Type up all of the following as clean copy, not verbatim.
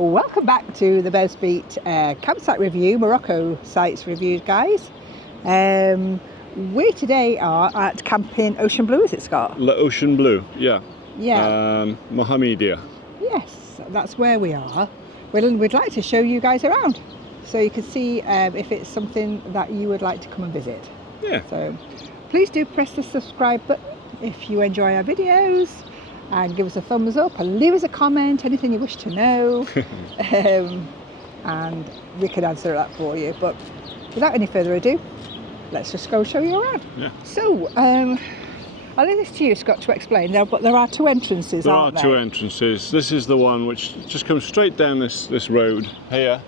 Welcome back to the Bez Beat campsite review, Morocco sites reviewed, guys. We today are at Camping Ocean Bleu, is it, Scott? L'Ocean Bleu, yeah. Yeah. Mohammedia. Yes, that's where we are. We'd like to show you guys around so you can see if it's something that you would like to come and visit. Yeah. So please do press the subscribe button if you enjoy our videos, and give us a thumbs up and leave us a comment, anything you wish to know, and we can answer that for you. But without any further ado, let's just go show you around. Yeah. So I'll leave this to you, Scott, to explain. But there are two entrances, aren't there? There are two entrances. This is the one which just comes straight down this road here.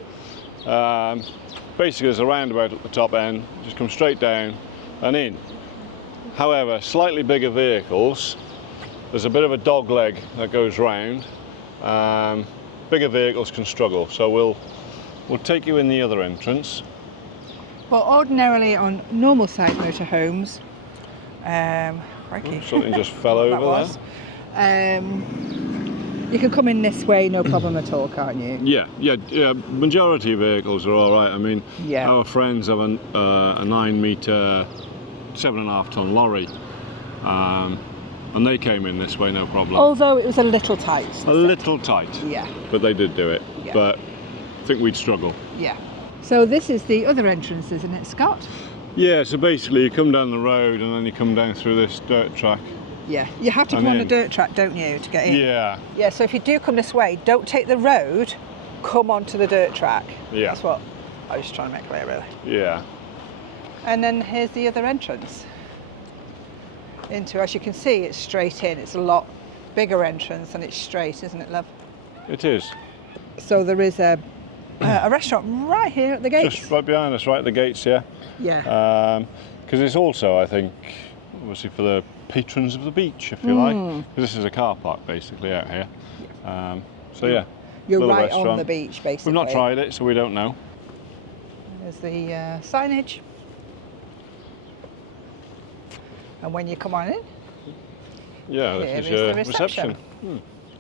Basically there's a roundabout at the top end, just come straight down and in. However, slightly bigger vehicles, there's a bit of a dog leg that goes round. Bigger vehicles can struggle, so we'll take you in the other entrance. Well, ordinarily on normal size motorhomes, Something just fell over there. You can come in this way, no problem at all, can't you? Yeah. Majority of vehicles are all right. I mean, our friends have a 9-metre, 7.5 ton lorry. And they came in this way, no problem. Although it was a little tight. A little tight. Yeah. But they did do it. Yeah. But I think we'd struggle. Yeah. So this is the other entrance, isn't it, Scott? Yeah, so basically you come down the road and then you come down through this dirt track. Yeah. You have to come on the dirt track, don't you, to get in? Yeah. Yeah, so if you do come this way, don't take the road, come onto the dirt track. Yeah. That's what I was trying to make clear, really. Yeah. And then here's the other entrance. As you can see, it's straight in. It's a lot bigger entrance and it's straight, isn't it, love? It is. So there is a restaurant right here at the gates. Just right behind us, right at the gates, yeah. Yeah. Because it's also, I think, obviously for the patrons of the beach, if you like. Because this is a car park, basically, out here. So yeah. You're right restaurant. on the beach, basically. We've not tried it, so we don't know. There's the signage. And when you come on in, this is your reception.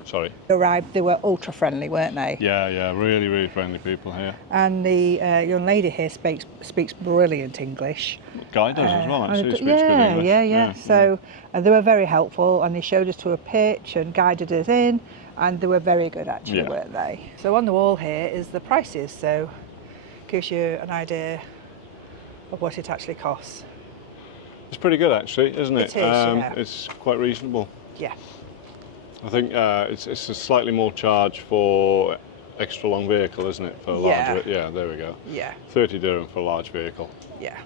Sorry. Arrived, they were ultra friendly, weren't they? Yeah, really, really friendly people here. And the young lady here speaks brilliant English. Guy does as well, actually. Speaks good English. Yeah. So they were very helpful, and they showed us to a pitch and guided us in, and they were very good, actually, weren't they? So on the wall here is the prices, so gives you an idea of what it actually costs. It's pretty good, actually, isn't it? It is, yeah. It's quite reasonable. Yeah. I think it's a slightly more charge for extra long vehicle, isn't it? For larger, yeah, there we go. Yeah. 30 dirham for a large vehicle. Yeah.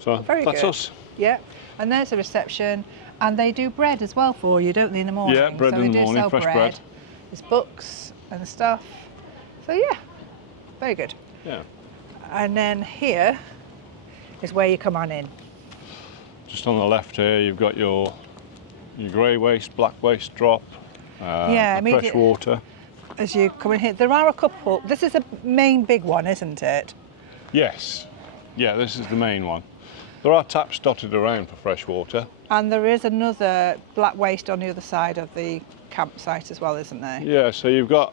So that's good. us. Yeah. And there's a reception, and they do bread as well for you, don't they, in the morning? Yeah, bread in the morning, sell fresh bread. There's books and stuff. So yeah, very good. Yeah. And then here is where you come on in. Just on the left here, you've got your grey waste, black waste drop, fresh water. As you come in here, there are a couple. This is a main big one, isn't it? Yes. Yeah, this is the main one. There are taps dotted around for fresh water. And there is another black waste on the other side of the campsite as well, isn't there? Yeah, so you've got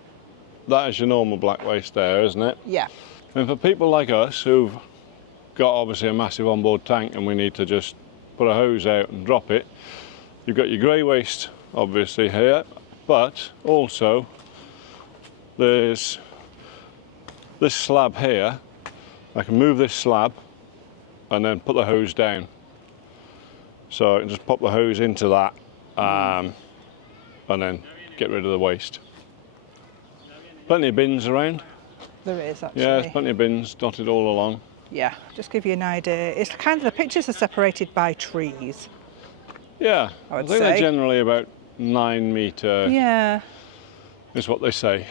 that as your normal black waste there, isn't it? Yeah. And for people like us who've got obviously a massive onboard tank and we need to just put a hose out and drop it, you've got your grey waste obviously here, but also there's this slab here. I can move this slab and then put the hose down. So I can just pop the hose into that and then get rid of the waste. Plenty of bins around. There is, actually. Yeah, there's plenty of bins dotted all along. Yeah, just give you an idea. It's kind of, the pictures are separated by trees. Yeah, I think they're generally about 9 metre. Yeah. Is what they say.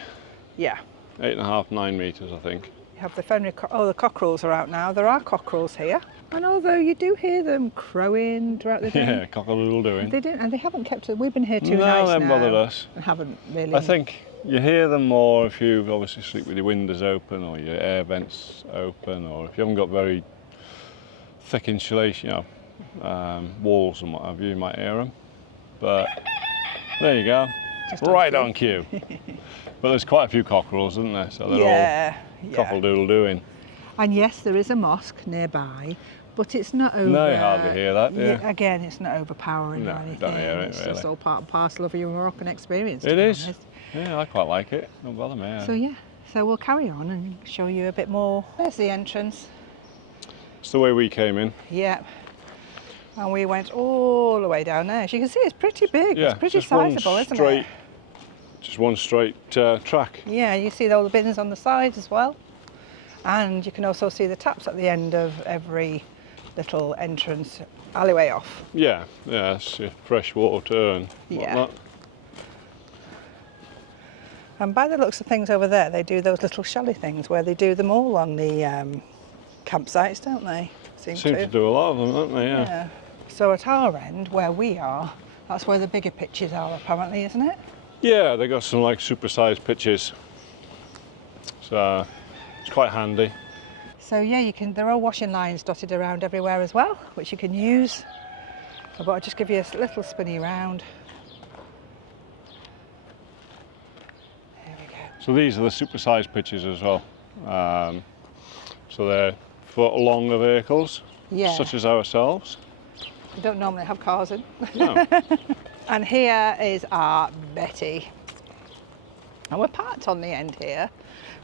Yeah. 8.5, 9 metres, I think. You have the Fenrir, the cockerels are out now. There are cockerels here. And although you do hear them crowing throughout the day. Yeah, cock-a-doodle doing. They don't, and they haven't kept it. We've been here 2 nights now. No, they haven't bothered us. And haven't really. I think you hear them more if you obviously sleep with your windows open or your air vents open, or if you haven't got very thick insulation, walls and what have you, you might hear them. But there you go. Just right on cue. But there's quite a few cockerels, isn't there? So they're Yeah, all cockle-doodle-doing. And yes, there is a mosque nearby, but it's not over. No, you hardly hear that, do you? Again, it's not overpowering No, or anything. don't hear it, It's really. just all part and parcel of your Moroccan experience. It to be is. honest. Yeah, I quite like it. Don't bother me. So yeah, so we'll carry on and show you a bit more. There's the entrance. It's the way we came in. Yep. And we went all the way down there. As you can see, it's pretty big. Yeah, It's pretty just one sizable, isn't straight, it? Just one straight track. Yeah, you see all the bins on the sides as well. And you can also see the taps at the end of every little entrance alleyway off. Yeah, yeah, it's fresh water and whatnot. And by the looks of things over there, they do those little shelly things where they do them all on the campsites, don't they? Seem to do a lot of them, don't they? Yeah. So at our end, where we are, that's where the bigger pitches are apparently, isn't it? Yeah, they got some like super-sized pitches. So it's quite handy. So yeah, there are washing lines dotted around everywhere as well, which you can use. But I'll just give you a little spinny round. There we go. So these are the super-sized pitches as well. So they're for longer vehicles, such as ourselves. We don't normally have cars in. No. And here is our Betty. And we're parked on the end here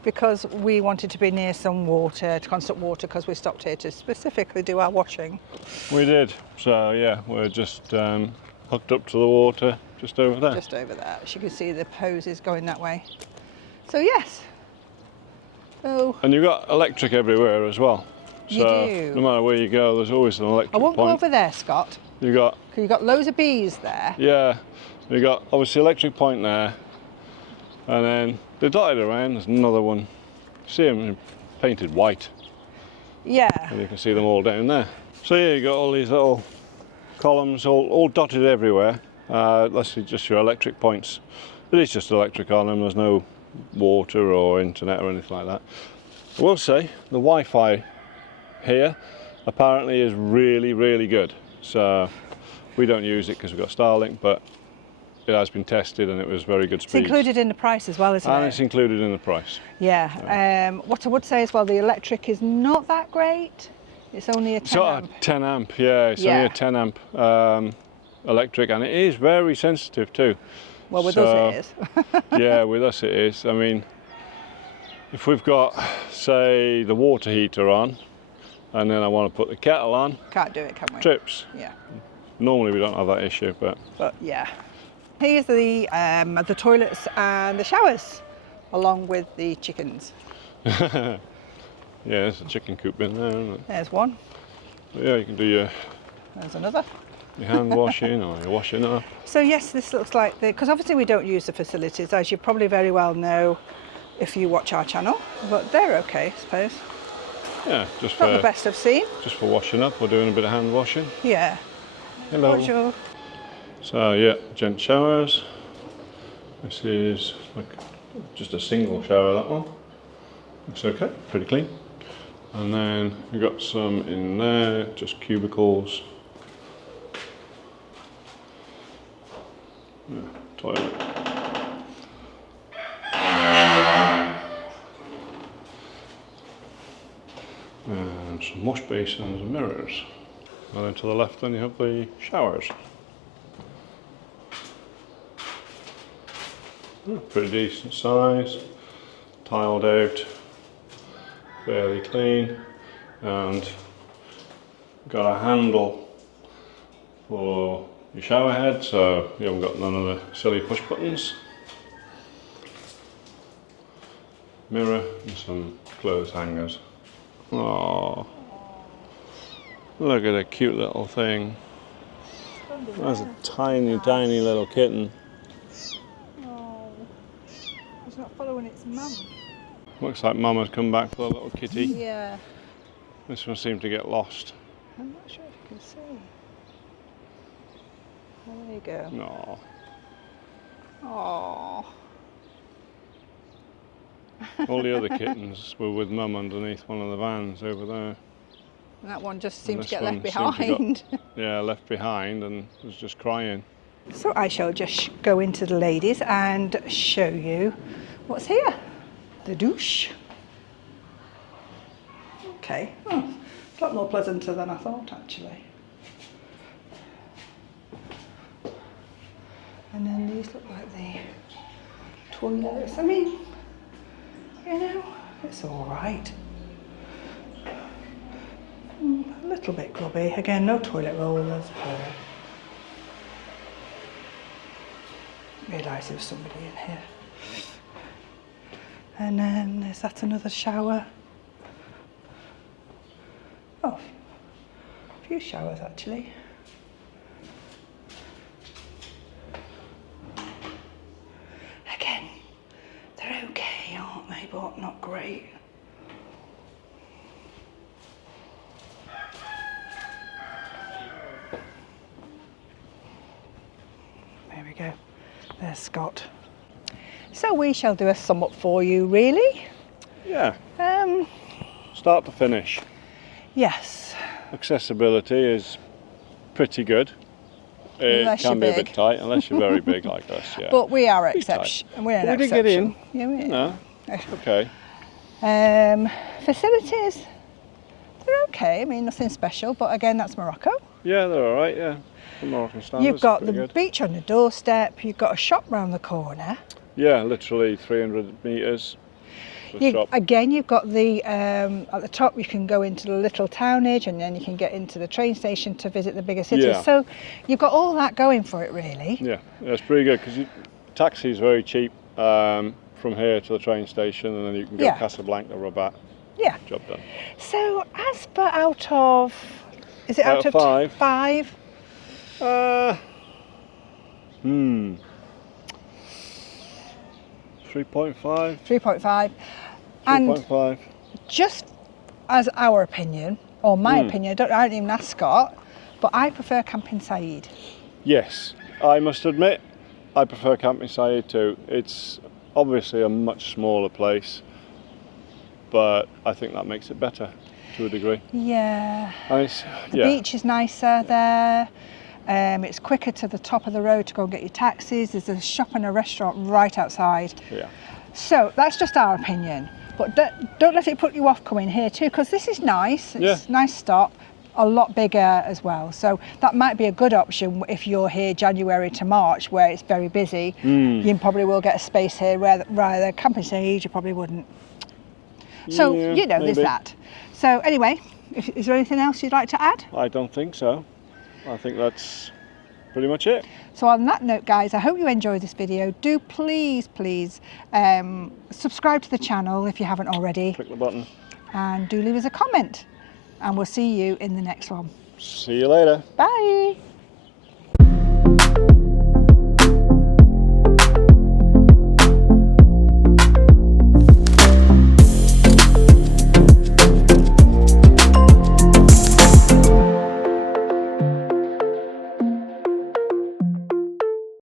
because we wanted to be near some water, constant water, because we stopped here to specifically do our washing. We did. So yeah, we're just hooked up to the water just over there. Just over there. As you can see, the hoses going that way. So yes. So and you've got electric everywhere as well. You So do. no matter where you go, there's always an electric I won't point. go over there, Scott. You got, Because you've got loads of bees there. yeah, you got obviously electric point there, and then they're dotted around. There's another one. See them painted white, Yeah. and you can see them all down there. So yeah, you got all these little columns all dotted everywhere. That's just your electric points. It is just electric on them. There's no water or internet or anything like that. I will say the Wi-Fi here apparently is really, really good. So we don't use it because we've got Starlink, but it has been tested and it was very good speed. It's included in the price as well, isn't And it? it's included in the price. Yeah. What I would say as well, the electric is not that great. It's only a 10 So amp. 10 amp, yeah, it's only a 10 amp electric, and it is very sensitive too. Well, with us it is. Yeah, with us it is. I mean, if we've got, say, the water heater on, and then I want to put the kettle on, Can't do it, can we? trips. Yeah. Normally we don't have that issue, but yeah. Here's the toilets and the showers, along with the chickens. yeah, there's a chicken coop in there, isn't it? There's one. But yeah, you can do your There's another. hand washing or your washing up. So yes, this looks like because obviously we don't use the facilities, as you probably very well know if you watch our channel, but they're okay, I suppose. Yeah, just Not the for best I've seen. just for washing up or doing a bit of hand washing. Yeah. Hello. Bonjour. So yeah, gent showers. This is like just a single shower, that one. Looks okay, pretty clean. And then we've got some in there, just cubicles. Yeah, toilet. And some wash basins and mirrors. And then to the left then you have the showers. Pretty decent size, tiled out, fairly clean, and got a handle for your shower head, so you haven't got none of the silly push buttons. Mirror and some clothes hangers. Oh, look at a cute little thing. That's a tiny, tiny little kitten. Oh, it's not following its mum. Looks like Mum has come back for the little kitty. Yeah. This one seemed to get lost. I'm not sure if you can see. Oh, there you go. No. Oh. All the other kittens were with Mum underneath one of the vans over there. And that one just seemed to this get left one seemed to behind. Yeah, left behind and was just crying. So I shall just go into the ladies and show you what's here. The douche. Okay, oh, a lot more pleasanter than I thought actually. And then these look like the toilets. I mean, you know, it's all right. A little bit grubby. Again, no toilet rollers. Realise there was somebody in here. And then is that another shower? Oh, a few showers actually. Again, they're okay, aren't they? But not great. There we go. There's Scott. So we shall do a sum up for you, really. Yeah. Start to finish. Yes. Accessibility is pretty good. It Unless can you're be a bit big. tight unless you're very big like us. Yeah. But we are Pretty exception. tight. We're an But we did exception. get in. Yeah, we No. Okay. Facilities. They're okay. I mean, nothing special. But again, that's Morocco. Yeah, they're all right. Yeah. For Moroccan standards, You've got they're the pretty good. beach on the doorstep. You've got a shop round the corner. Yeah, literally 300 metres. Shop. Again, you've got the at the top. You can go into the little townage, and then you can get into the train station to visit the bigger cities. Yeah. So you've got all that going for it, really. Yeah, it's pretty good because taxi is very cheap from here to the train station, and then you can go Yeah. Casablanca, Rabat. Yeah. Job done. So as per out of, is it out of 5? 5? 3.5. 3.5. And 3.5. just as our opinion, or my opinion, I don't even ask Scott, but I prefer Camping Said. Yes, I must admit, I prefer Camping Said too. It's obviously a much smaller place, but I think that makes it better to a degree. Yeah. And The beach is nicer there. It's quicker to the top of the road to go and get your taxis. There's a shop and a restaurant right outside. Yeah. So that's just our opinion. But don't let it put you off coming here too, because this is nice. It's a nice stop, a lot bigger as well. So that might be a good option if you're here January to March, where it's very busy. You probably will get a space here, where rather Camping Sage you probably wouldn't. So Yeah, you know, there's maybe. that. So anyway, is there anything else you'd like to add? I don't think so. I think that's pretty much it. So on that note, guys, I hope you enjoyed this video. Do please subscribe to the channel if you haven't already, Click the button. and do leave us a comment, and we'll see you in the next one. See you later. Bye.